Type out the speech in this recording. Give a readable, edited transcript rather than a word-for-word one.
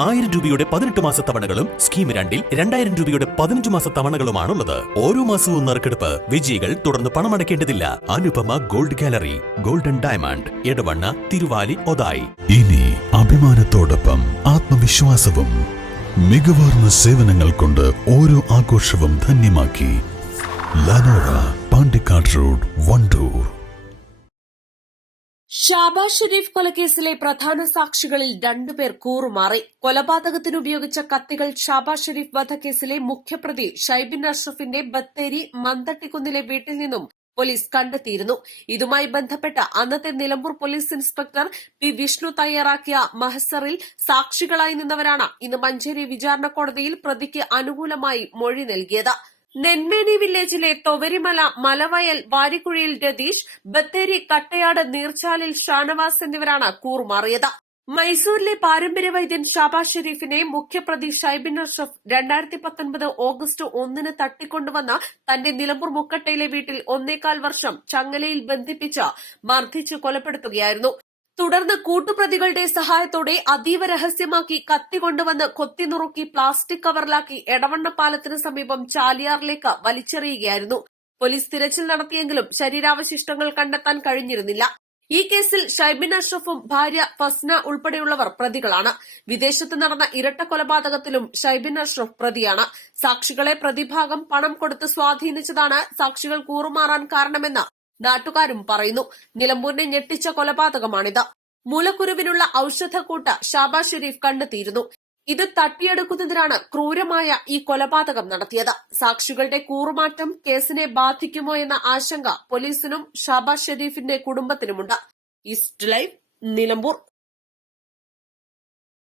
1000 രൂപയുടെ 18 മാസ തവണകളും സ്കീം 2-ൽ 2000 രൂപയുടെ 15 മാസ തവണകളുമാണുള്ളത്. ഓരോ മാസവും നറുക്കെടുപ്പ്. വിജയികൾ തുടർന്ന് പണമടയ്ക്കേണ്ടതില്ല. Anupama gold gallery, golden diamond, Edavanna, Thiruvali, Othayi. ഇനി അഭിമാനത്തോടൊപ്പം ആത്മവിശ്വാസവും. മികവാർന്ന സേവനങ്ങൾ കൊണ്ട് ഓരോ ആഘോഷവും ധന്യമാക്കി. ലനോറ, പാണ്ടിക്കാട് റോഡ്, വണ്ടൂർ. ഷാബാസ് ഷെരീഫ് കൊലക്കേസിലെ പ്രധാന സാക്ഷികളിൽ 2 പേർ കൂറുമാറി. കൊലപാതകത്തിന് ഉപയോഗിച്ച കത്തികൾ ഷാബാസ് ഷെരീഫ് വധക്കേസിലെ മുഖ്യപ്രതി ഷൈബിൻ അഷ്റഫിന്റെ ബത്തേരി മന്തട്ടിക്കുന്നിലെ വീട്ടിൽ നിന്നും പോലീസ് കണ്ടെത്തിയിരുന്നു. ഇതുമായി ബന്ധപ്പെട്ട് അന്നത്തെ Nilambur police inspector P Vishnu തയ്യാറാക്കിയ മഹസറിൽ സാക്ഷികളായി നിന്നവരാണ് ഇന്ന് മഞ്ചേരി വിചാരണ കോടതിയിൽ പ്രതിക്ക് അനുകൂലമായി മൊഴി നൽകിയത്. നെന്മേനി വില്ലേജിലെ തൊവരിമല, മലവയൽ, വാരിക്കുഴിയിൽ രതീഷ്, ബത്തേരി കട്ടയാട് നീർച്ചാലിൽ ഷാനവാസ് എന്നിവരാണ് കൂറുമാറിയത്. മൈസൂരിലെ പാരമ്പര്യ വൈദ്യൻ ഷാബാസ് ഷെരീഫിനെ മുഖ്യപ്രതി ഷൈബിൻ അഷ്റഫ് 2019 ഓഗസ്റ്റ് 1 തട്ടിക്കൊണ്ടുവന്ന തന്റെ നിലമ്പൂർ മുക്കട്ടയിലെ വീട്ടിൽ 1.25 വർഷം ചങ്ങലയിൽ ബന്ധിപ്പിച്ച് മർദ്ദിച്ച് കൊലപ്പെടുത്തുകയായിരുന്നു. തുടർന്ന് കൂട്ടുപ്രതികളുടെ സഹായത്തോടെ അതീവ രഹസ്യമാക്കി കത്തി കൊണ്ടുവന്ന് കൊത്തിനുറുക്കി പ്ലാസ്റ്റിക് കവറിലാക്കി എടവണ്ണ പാലത്തിന് സമീപം ചാലിയാറിലേക്ക് വലിച്ചെറിയുകയായിരുന്നു. പോലീസ് തിരച്ചിൽ നടത്തിയെങ്കിലും ശരീരാവശിഷ്ടങ്ങൾ കണ്ടെത്താൻ കഴിഞ്ഞിരുന്നില്ല. ഈ കേസിൽ ഷൈബിൻ അഷ്റഫും ഭാര്യ ഫസ്ന ഉൾപ്പെടെയുള്ളവർ പ്രതികളാണ്. വിദേശത്ത് നടന്ന ഇരട്ട കൊലപാതകത്തിലും ഷൈബിൻ അഷ്റഫ് പ്രതിയാണ്. സാക്ഷികളെ പ്രതിഭാഗം പണം കൊടുത്ത് സ്വാധീനിച്ചതാണ് സാക്ഷികൾ കൂറുമാറാൻ കാരണമെന്ന് നാട്ടുകാരും പറയുന്നു. നിലമ്പൂരിനെ ഞെട്ടിച്ച കൊലപാതകമാണിത്. മൂലക്കുരുവിനുള്ള ഔഷധക്കൂട്ട് ഷാബാസ് ഷെരീഫ് കണ്ടെത്തിയിരുന്നു. ഇത് തട്ടിയെടുക്കുന്നതിനാണ് ക്രൂരമായ ഈ കൊലപാതകം നടത്തിയത്. സാക്ഷികളുടെ കൂറുമാറ്റം കേസിനെ ബാധിക്കുമോ എന്ന ആശങ്ക പോലീസിനും ഷാബാസ് ഷെരീഫിന്റെ കുടുംബത്തിനുമുണ്ട്. East Live, Nilambur.